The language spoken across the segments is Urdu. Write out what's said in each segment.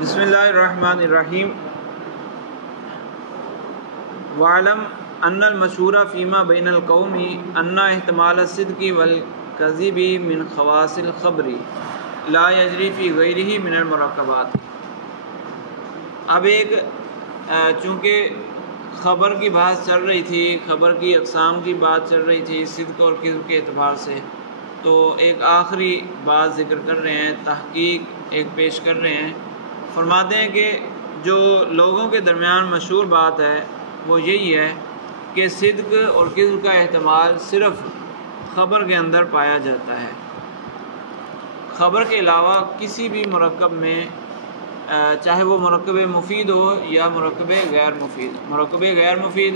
بسم اللہ الرحمن الرحیم وعلم ان المشہور فیما بین القوم ان احتمال الصدق والکذب من خواص الخبر لا یجری فی غیرہ من المرکبات۔ اب ایک چونکہ خبر کی بحث چل رہی تھی، خبر کی اقسام کی بات چل رہی تھی صدق اور کذب کے اعتبار سے، تو ایک آخری بات ذکر کر رہے ہیں، تحقیق ایک پیش کر رہے ہیں۔ فرماتے ہیں کہ جو لوگوں کے درمیان مشہور بات ہے وہ یہی ہے کہ صدق اور کذب کا احتمال صرف خبر کے اندر پایا جاتا ہے، خبر کے علاوہ کسی بھی مرکب میں، چاہے وہ مرکب مفید ہو یا مرکب غیر مفید، مرکب غیر مفید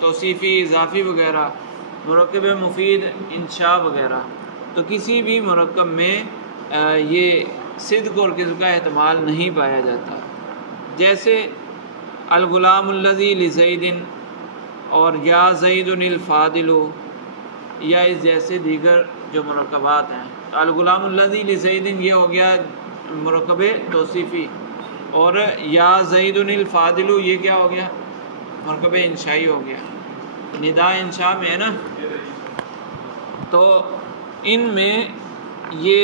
توصیفی، اضافی وغیرہ، مرکب مفید انشاء وغیرہ، تو کسی بھی مرکب میں یہ صدق اور کذب کا احتمال نہیں پایا جاتا۔ جیسے الغلام الذی لزید اور یا زید الفاضل، یا اس جیسے دیگر جو مرکبات ہیں۔ الغلام الذی لزید یہ ہو گیا مرکب توصیفی، اور یا زید الفاضل یہ کیا ہو گیا؟ مرکب انشائی ہو گیا، ندا انشاء میں ہے نا۔ تو ان میں یہ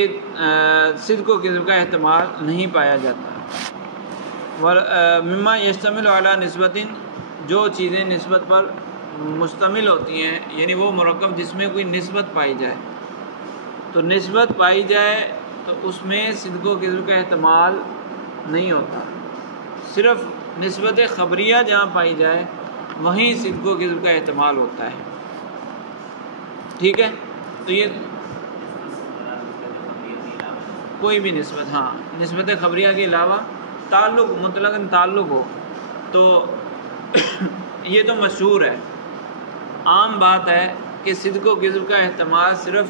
صدق و کذب کا احتمال نہیں پایا جاتا۔ مما یشتمل علی نسبت، جو چیزیں نسبت پر مشتمل ہوتی ہیں، یعنی وہ مرکب جس میں کوئی نسبت پائی جائے، تو نسبت پائی جائے تو اس میں صدق و کذب کا احتمال نہیں ہوتا، صرف نسبت خبریہ جہاں پائی جائے وہیں صدق و کذب کا احتمال ہوتا ہے۔ ٹھیک ہے، تو یہ کوئی بھی نسبت، ہاں نسبت خبریہ کے علاوہ تعلق، مطلقاً تعلق ہو تو یہ تو مشہور ہے، عام بات ہے کہ صدق و کذب کا احتمال صرف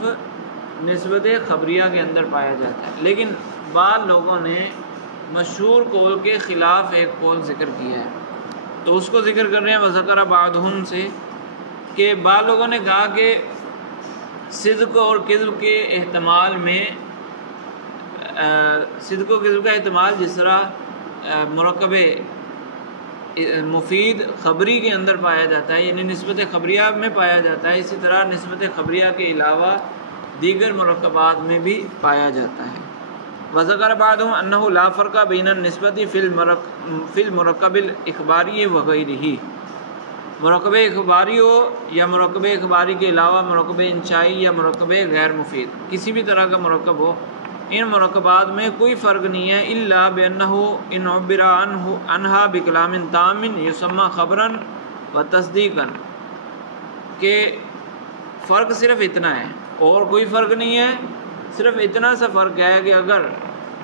نسبت خبریہ کے اندر پایا جاتا ہے۔ لیکن بعض لوگوں نے مشہور قول کے خلاف ایک قول ذکر کیا ہے، تو اس کو ذکر کر رہے ہیں وذکر بعضهم سے، کہ بعض لوگوں نے کہا کہ صدق اور کذب کے احتمال میں، صدق و کذب کا احتمال جس طرح مرکب مفید خبری کے اندر پایا جاتا ہے، یعنی نسبت خبریہ میں پایا جاتا ہے، اسی طرح نسبت خبریہ کے علاوہ دیگر مرکبات میں بھی پایا جاتا ہے۔ وذکر بعضهم انه لا فرق بین النسبت فی المرکب الاخباری وغیرہ، مرکب اخباری ہو یا مرکب اخباری کے علاوہ مرکب انشائی یا مرکب غیر مفید، کسی بھی طرح کا مرکب ہو، ان مرکبات میں کوئی فرق نہیں ہے، الا بانہ ان عبر عنہا بکلام تام یسمى خبرا وتصدیقا، کہ فرق صرف اتنا ہے اور کوئی فرق نہیں ہے، صرف اتنا سا فرق ہے کہ اگر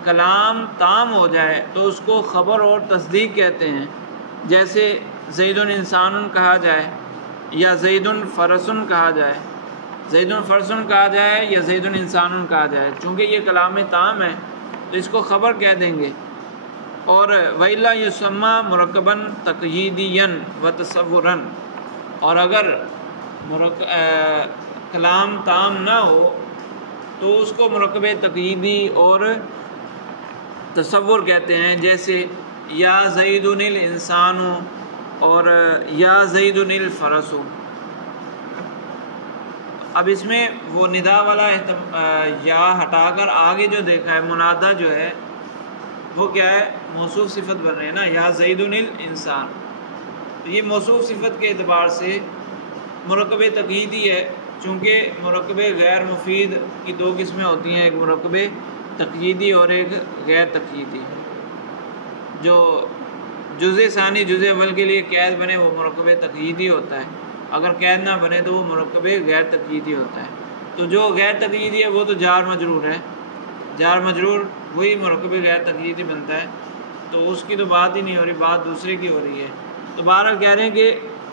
کلام تام ہو جائے تو اس کو خبر اور تصدیق کہتے ہیں، جیسے زید انسان کہا جائے یا زید فرس کہا جائے، زید فرس کہا جائے یا زید انسان کہا جائے، چونکہ یہ کلام تام ہے تو اس کو خبر کہہ دیں گے۔ اور وَإِلَّا يُسَمَّى مُرَكَّبًا تَقْيِيدِيًّا وَتَصَوُّرًا، اور اگر کلام تام نہ ہو تو اس کو مرکب تقییدی اور تصور کہتے ہیں، جیسے یا زید الانسان اور یا زید الفرس۔ اب اس میں وہ ندا والا یا ہٹا کر آگے جو دیکھا ہے منادہ جو ہے وہ کیا ہے؟ موصوف صفت بن رہے ہیں نا، یا زید الانسان، تو یہ موصوف صفت کے اعتبار سے مرکب تقییدی ہے، چونکہ مرکب غیر مفید کی دو قسمیں ہوتی ہیں، ایک مرکب تقییدی اور ایک غیر تقییدی۔ جو جزء ثانی جزء اول کے لیے قید بنے وہ مرکب تقییدی ہوتا ہے، اگر قید نہ بنے تو وہ مرکب غیر تقییدی ہوتا ہے۔ تو جو غیر تقییدی ہے وہ تو جار مجرور ہے، جار مجرور وہی مرکب غیر تقییدی بنتا ہے، تو اس کی تو بات ہی نہیں ہو رہی، بات دوسرے کی ہو رہی ہے۔ تو بہرحال کہہ رہے ہیں کہ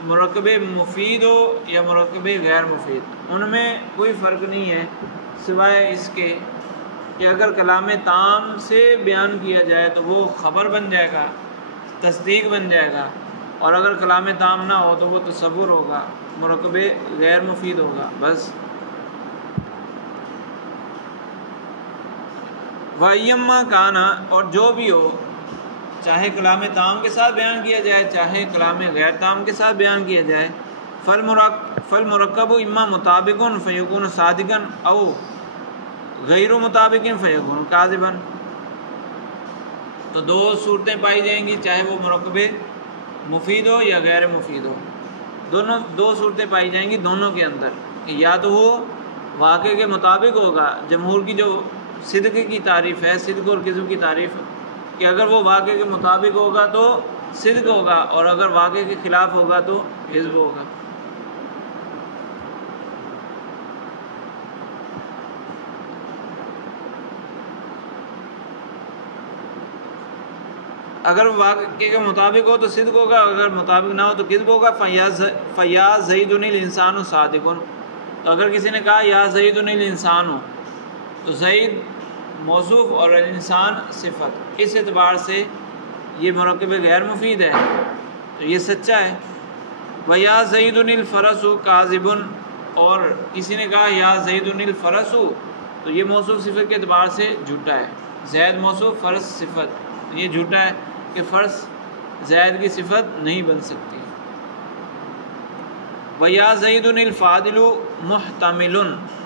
مرکب مفید ہو یا مرکب غیر مفید، ان میں کوئی فرق نہیں ہے سوائے اس کے کہ اگر کلام تام سے بیان کیا جائے تو وہ خبر بن جائے گا، تصدیق بن جائے گا، اور اگر کلام تام نہ ہو تو وہ تصور ہوگا، مرکب غیر مفید ہوگا، بس۔ وَأَيَّمَّا كَانَ، اور جو بھی ہو چاہے کلام تام کے ساتھ بیان کیا جائے چاہے کلام غیر تام کے ساتھ بیان کیا جائے. فالمرکب اما مطابق فیکون صادقا او غیر مطابق فیکون کاذبا. تو دو صورتیں پائی جائیں گی چاہے وہ مرکب مفید ہو یا غیر مفید ہو. دو صورتیں پائی جائیں گی دونوں کے اندر کہ یا تو وہ واقع کے مطابق ہوگا. جمہور کی جو صدق کی تعریف ہے صدق اور کذب کی تعریف کہ اگر وہ واقع کے مطابق ہوگا تو صدق ہوگا اور اگر واقع کے خلاف ہوگا تو کذب ہوگا. اگر واقع کے مطابق ہو تو صدق ہوگا اگر مطابق نہ ہو تو کذب ہوگا. فیاض زید الانسان صادق. تو اگر کسی نے کہا یا زید الانسان ہو تو زید موصوف اور الانسان صفت, اس اعتبار سے یہ مرکب غیر مفید ہے تو یہ سچا ہے. ویا زید الفرس کاذب. اور کسی نے کہا یا زید الفرس تو یہ موصوف صفت کے اعتبار سے جھوٹا ہے. زید موصوف فرس صفت یہ جھوٹا ہے کہ فرس زید کی صفت نہیں بن سکتی. وَيَا زَيْدٌ الْفَاضِلُ مُحْتَمِلٌ.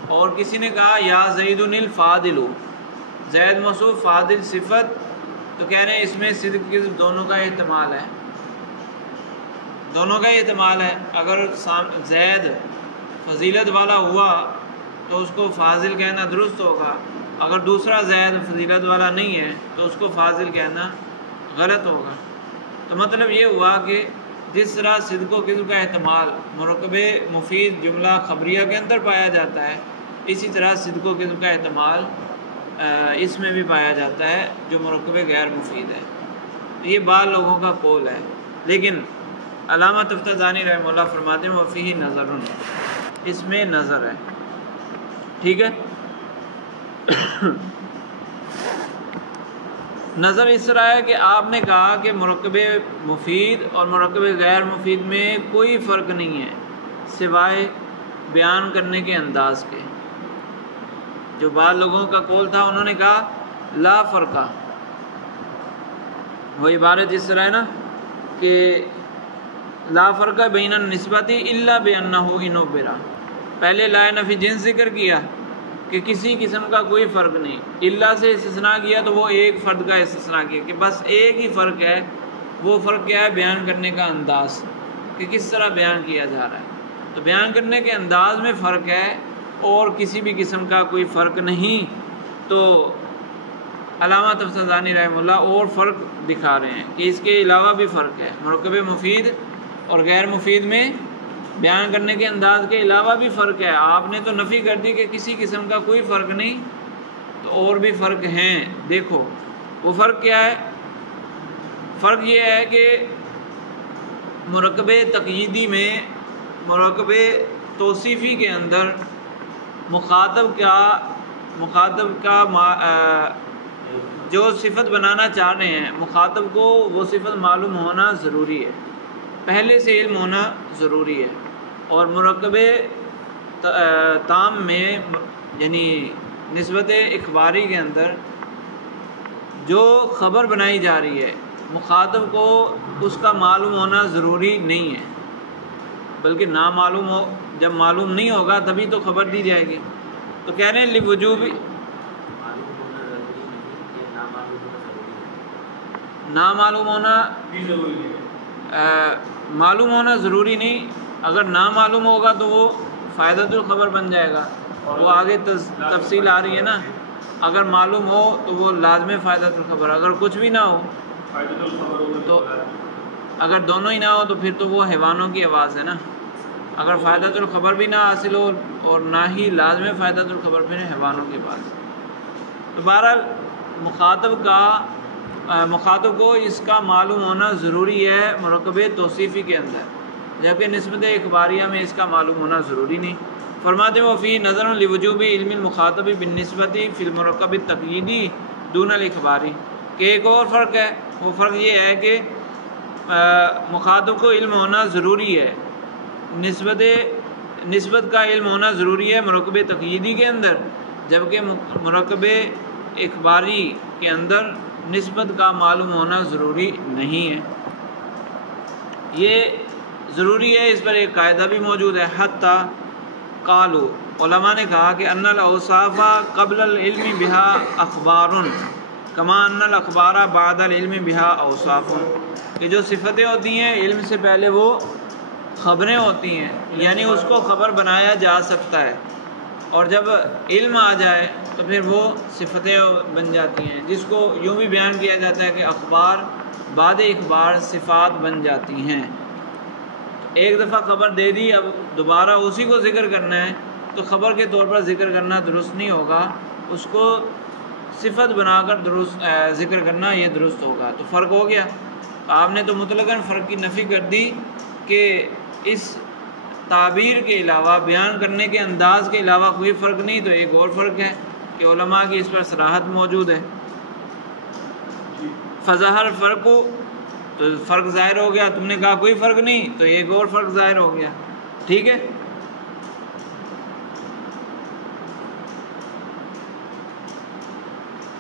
اور کسی نے کہا یا زید الفاضل زید موصوف فاضل صفت تو کہہ رہے ہیں اس میں صدق کذب دونوں کا احتمال ہے. دونوں کا احتمال ہے. اگر زید فضیلت والا ہوا تو اس کو فاضل کہنا درست ہوگا. اگر دوسرا زید فضیلت والا نہیں ہے تو اس کو فاضل کہنا غلط ہوگا. تو مطلب یہ ہوا کہ جس طرح صدق و کذب کا احتمال مرکب مفید جملہ خبریہ کے اندر پایا جاتا ہے اسی طرح صدق و کذب کا احتمال اس میں بھی پایا جاتا ہے جو مرکب غیر مفید ہے. یہ بعض لوگوں کا قول ہے لیکن علامہ تفتزانی رحمہ اللہ فرماتے ہیں وفیہ نظر, اس میں نظر ہے. ٹھیک ہے. نظر اس طرح ہے کہ آپ نے کہا کہ مرکب مفید اور مرکب غیر مفید میں کوئی فرق نہیں ہے سوائے بیان کرنے کے انداز کے. جو بعض لوگوں کا قول تھا انہوں نے کہا لا فرقہ. وہ عبارت اس طرح ہے نا کہ لا فرقہ بین النسبت الا بانہ انبرا. پہلے لا نفی جنس ذکر کیا کہ کسی قسم کا کوئی فرق نہیں, اللہ سے استثناء کیا تو وہ ایک فرد کا استثناء کیا کہ بس ایک ہی فرق ہے. وہ فرق کیا ہے بیان کرنے کا انداز کہ کس طرح بیان کیا جا رہا ہے. تو بیان کرنے کے انداز میں فرق ہے اور کسی بھی قسم کا کوئی فرق نہیں. تو علامہ تفتزانی رحمہ اللہ اور فرق دکھا رہے ہیں کہ اس کے علاوہ بھی فرق ہے. مرکب مفید اور غیر مفید میں بیان کرنے کے انداز کے علاوہ بھی فرق ہے. آپ نے تو نفی کر دی کہ کسی قسم کا کوئی فرق نہیں, تو اور بھی فرق ہیں. دیکھو وہ فرق کیا ہے. فرق یہ ہے کہ مرکب تقییدی میں مرکب توصیفی کے اندر مخاطب کا جو صفت بنانا چاہ رہے ہیں مخاطب کو وہ صفت معلوم ہونا ضروری ہے, پہلے سے علم ہونا ضروری ہے. اور مرکب تام میں یعنی نسبت اخباری کے اندر جو خبر بنائی جا رہی ہے مخاطب کو اس کا معلوم ہونا ضروری نہیں ہے بلکہ نامعلوم ہو. جب معلوم نہیں ہوگا تبھی تو خبر دی جائے گی. تو کہہ رہے ہیں لوجوب نامعلوم ہونا معلوم ہونا ضروری نہیں. اگر نامعلوم ہوگا تو وہ فائدۃ الخبر بن جائے گا. وہ آگے تفصیل آ رہی ہے نا. اگر معلوم ہو تو وہ لازم فائدۃ الخبر. اگر کچھ بھی نہ ہو تو اگر دونوں ہی نہ ہو تو پھر تو وہ حیوانوں کی آواز ہے نا. اگر فائدۃ الخبر بھی نہ حاصل ہو اور نہ ہی لازم فائدۃ الخبر پھر حیوانوں کی آواز. تو بہرحال مخاطب کو اس کا معلوم ہونا ضروری ہے مرکب توصیفی کے اندر, جبکہ نسبت اخباریہ میں اس کا معلوم ہونا ضروری نہیں. فرماتے ہیں وفی نظر لوجوب علم المخاطب بالنسبت فی المرکب التقییدی دون الاخباری. کہ ایک اور فرق ہے. وہ فرق یہ ہے کہ مخاطب کو علم ہونا ضروری ہے, نسبت کا علم ہونا ضروری ہے مرکب تقییدی کے اندر, جبکہ مرکب اخباری کے اندر نسبت کا معلوم ہونا ضروری نہیں ہے. یہ ضروری ہے، اس پر ایک قاعدہ بھی موجود ہے. حتی قالو، علماء نے کہا کہ ان الاوصاف قبل العلم بها اخبار کما ان الاخبار بعد العلم بها اوصاف، کہ جو صفتیں ہوتی ہیں علم سے پہلے وہ خبریں ہوتی ہیں، یعنی اس کو خبر بنایا جا سکتا ہے، اور جب علم آ جائے تو پھر وہ صفتیں بن جاتی ہیں، جس کو یوں بھی بیان کیا جاتا ہے کہ اخبار بعد اخبار صفات بن جاتی ہیں. ایک دفعہ خبر دے دی، اب دوبارہ اسی کو ذکر کرنا ہے تو خبر کے طور پر ذکر کرنا درست نہیں ہوگا، اس کو صفت بنا کر درست ذکر کرنا یہ درست ہوگا. تو فرق ہو گیا. آپ نے تو مطلقاً فرق کی نفی کر دی کہ اس تعبیر کے علاوہ، بیان کرنے کے انداز کے علاوہ کوئی فرق نہیں. تو ایک اور فرق ہے کہ علماء کی اس پر صراحت موجود ہے. فظہر فرق، تو فرق ظاہر ہو گیا. تم نے کہا کوئی فرق نہیں، تو ایک اور فرق ظاہر ہو گیا. ٹھیک ہے.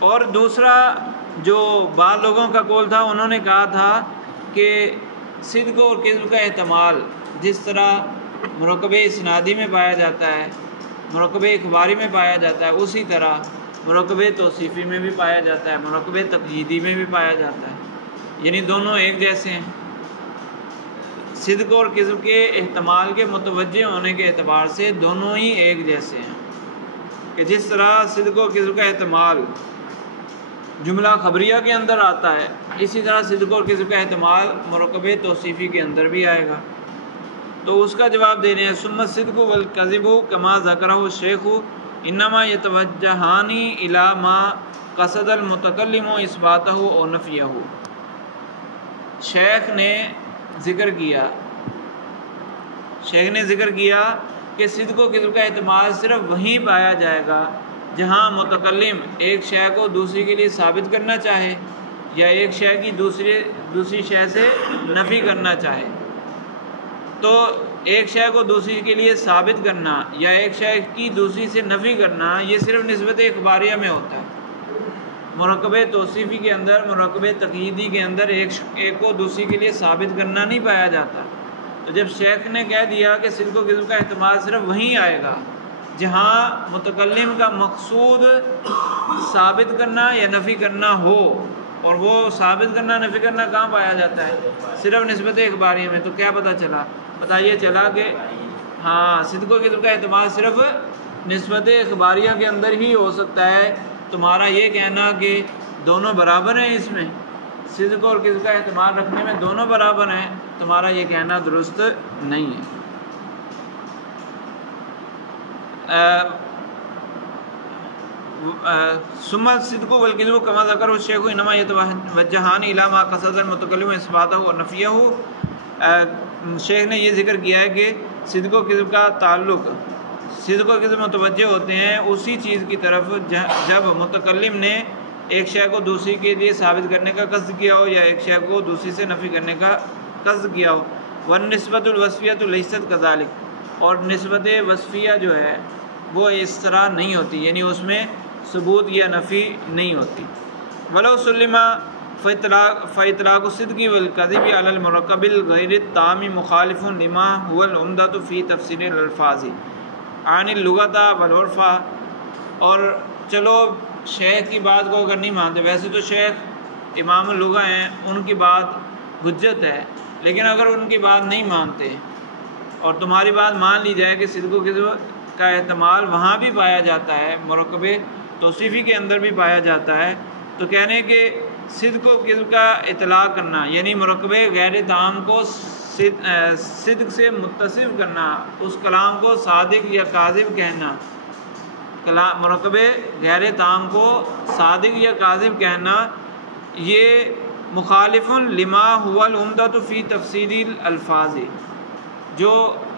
اور دوسرا جو بعض لوگوں کا قول تھا، انہوں نے کہا تھا کہ صدق اور کذب کا احتمال جس طرح مرکب اسنادی میں پایا جاتا ہے، مرکب اخباری میں پایا جاتا ہے، اسی طرح مرکب توصیفی میں بھی پایا جاتا ہے، مرکب تقییدی میں بھی پایا جاتا ہے. یعنی دونوں ایک جیسے ہیں. صدق اور کذب کے احتمال کے متوجہ ہونے کے اعتبار سے دونوں ہی ایک جیسے ہیں، کہ جس طرح صدق و کذب کا احتمال جملہ خبریہ کے اندر آتا ہے، اسی طرح صدق اور کذب کا احتمال مرکب توصیفی کے اندر بھی آئے گا. تو اس کا جواب دے رہے ہیں ثم الصدق والکذب کما ذکرہ الشیخ انما یتوجہان الی ما قصد المتکلم اثباتہ او نفیہ. شیخ نے ذکر کیا کہ صدق و کذب کا احتمال صرف وہیں پایا جائے گا جہاں متکلم ایک شے کو دوسری کے لیے ثابت کرنا چاہے، یا ایک شے کی دوسری شے سے نفی کرنا چاہے. تو ایک شے کو دوسری کے لیے ثابت کرنا یا ایک شے کی دوسری سے نفی کرنا یہ صرف نسبت اخباریہ میں ہوتا ہے. مرکب توصیفی کے اندر، مرکب تقییدی کے اندر ایک کو دوسری کے لیے ثابت کرنا نہیں پایا جاتا. تو جب شیخ نے کہہ دیا کہ صدق و کذب کا احتمال صرف وہیں آئے گا جہاں متکلم کا مقصود ثابت کرنا یا نفی کرنا ہو، اور وہ ثابت کرنا نفی کرنا کہاں پایا جاتا ہے؟ صرف نسبت اخباریہ میں. تو کیا پتہ چلا؟ پتہ یہ چلا کہ ہاں صدق و کذب کا احتمال صرف نسبت اخباریہ کے اندر ہی ہو سکتا ہے. تمہارا یہ کہنا کہ دونوں برابر ہیں، اس میں صدق اور کذب کا احتمال رکھنے میں دونوں برابر ہیں، تمہارا یہ کہنا درست نہیں ہے. ثم الصدق والکذب کما ذکر الشیخ انما یتوجہان الی ما قصد المتکلم اثباتہ و نفیہ. شیخ نے یہ ذکر کیا ہے کہ صدق و کذب کا تعلق، صدق و کذب متوجہ ہوتے ہیں اسی چیز کی طرف جب متکلم نے ایک شے کو دوسری کے لیے ثابت کرنے کا قصد کیا ہو یا ایک شے کو دوسری سے نفی کرنے کا قصد کیا ہو. والنسبۃ الوصفیۃ لیست کذالک، اور نسبت وصفیہ جو ہے وہ اس طرح نہیں ہوتی، یعنی اس میں ثبوت یا نفی نہیں ہوتی. ولو سلم فاطلاق الصدق والکذب علی المرکب الغیر التام مخالف لما هو العمدۃ فی تفسیر الالفاظ عن اللغۃ والعرف. اور چلو شیخ کی بات کو اگر نہیں مانتے، ویسے تو شیخ امام اللغہ ہیں، ان کی بات حجت ہے، لیکن اگر ان کی بات نہیں مانتے اور تمہاری بات مان لی جائے کہ صدق و کذب کا احتمال وہاں بھی پایا جاتا ہے، مرکب توصیفی کے اندر بھی پایا جاتا ہے، تو کہنے کہ صدق و کذب کا اطلاق کرنا یعنی مرکب غیر تام کو صدق سے متصف کرنا، اس کلام کو صادق یا کاذب کہنا، مرکب غیر تام کو صادق یا کاذب کہنا، یہ مخالف لما هو العمدۃ فی تفسیر الالفاظ، جو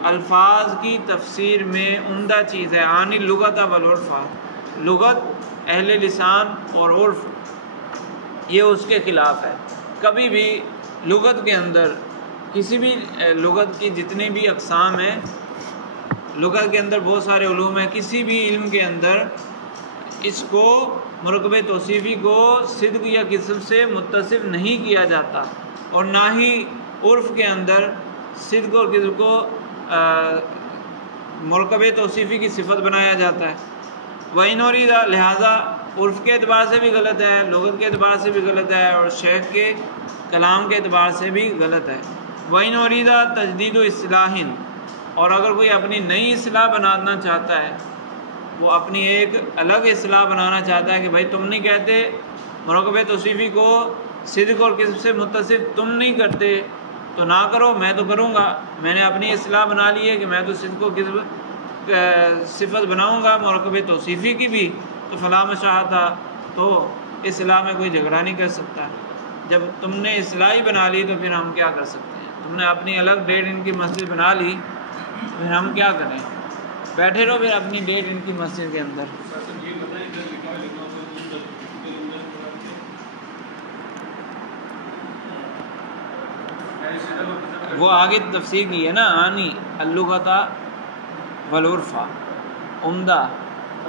الفاظ کی تفسیر میں عمدہ چیز ہے. عن اللغۃ والعرف، لغت، اہل لسان اور عرف، یہ اس کے خلاف ہے. کبھی بھی لغت کے اندر، کسی بھی لغت کی جتنے بھی اقسام ہیں، لغت کے اندر بہت سارے علوم ہیں، کسی بھی علم کے اندر اس کو مرکب توصیفی کو صدق یا کذب سے متصف نہیں کیا جاتا، اور نہ ہی عرف کے اندر صدق اور کذب کو مرکب توصیفی کی صفت بنایا جاتا ہے۔ وَإِنْ أُرِيدَ، لہٰذا عرف کے اعتبار سے بھی غلط ہے، لغت کے اعتبار سے بھی غلط ہے، اور شیخ کے کلام کے اعتبار سے بھی غلط ہے۔ وَإِنْ أُرِيدَ تجدید اصلاح، اور اگر کوئی اپنی نئی اصلاح بنانا چاہتا ہے، وہ اپنی ایک الگ اصلاح بنانا چاہتا ہے کہ بھائی تم نہیں کہتے مرکب توصیفی کو صدق اور کذب سے متصف، تم نہیں کرتے تو نہ کرو، میں تو کروں گا، میں نے اپنی اصلاح بنا لی ہے کہ میں تو صدق و کذب صفت بناؤں گا مرکب توصیفی کی بھی، تو فلا مشاہدہ، تو اصلاح میں کوئی جھگڑا نہیں کر سکتا۔ جب تم نے اصلاح ہی بنا لی تو پھر ہم کیا کر سکتے ہیں؟ تم نے اپنی الگ 1.5 ان کی مسجد بنا لی، پھر ہم کیا کریں؟ بیٹھے رہو پھر اپنی 1.5 ان کی مسجد کے اندر۔ وہ آگے تفسیر کی ہے نا، آنی اللغۃ والعرف، عمدہ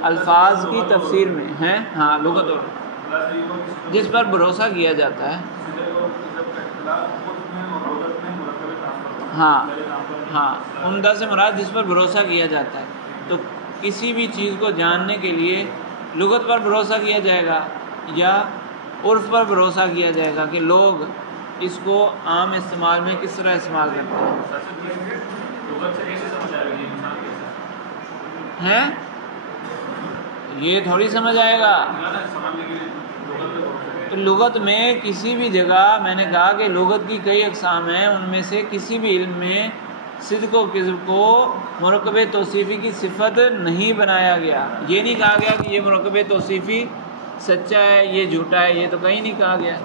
الفاظ کی تفسیر میں ہے، ہاں لغت اور جس پر بھروسہ کیا جاتا ہے، ہاں ہاں، عمدہ سے مراد جس پر بھروسہ کیا جاتا ہے۔ تو کسی بھی چیز کو جاننے کے لیے لغت پر بھروسہ کیا جائے گا یا عرف پر بھروسہ کیا جائے گا کہ لوگ اس کو عام استعمال میں کس طرح استعمال کرتے ہیں۔ یہ تھوڑی سمجھ آئے گا۔ تو لغت میں کسی بھی جگہ، میں نے کہا کہ لغت کی کئی اقسام ہیں، ان میں سے کسی بھی علم میں صدق و کذب کو مرکب توصیفی کی صفت نہیں بنایا گیا۔ یہ نہیں کہا گیا کہ یہ مرکب توصیفی سچا ہے، یہ جھوٹا ہے، یہ تو کہیں نہیں کہا گیا۔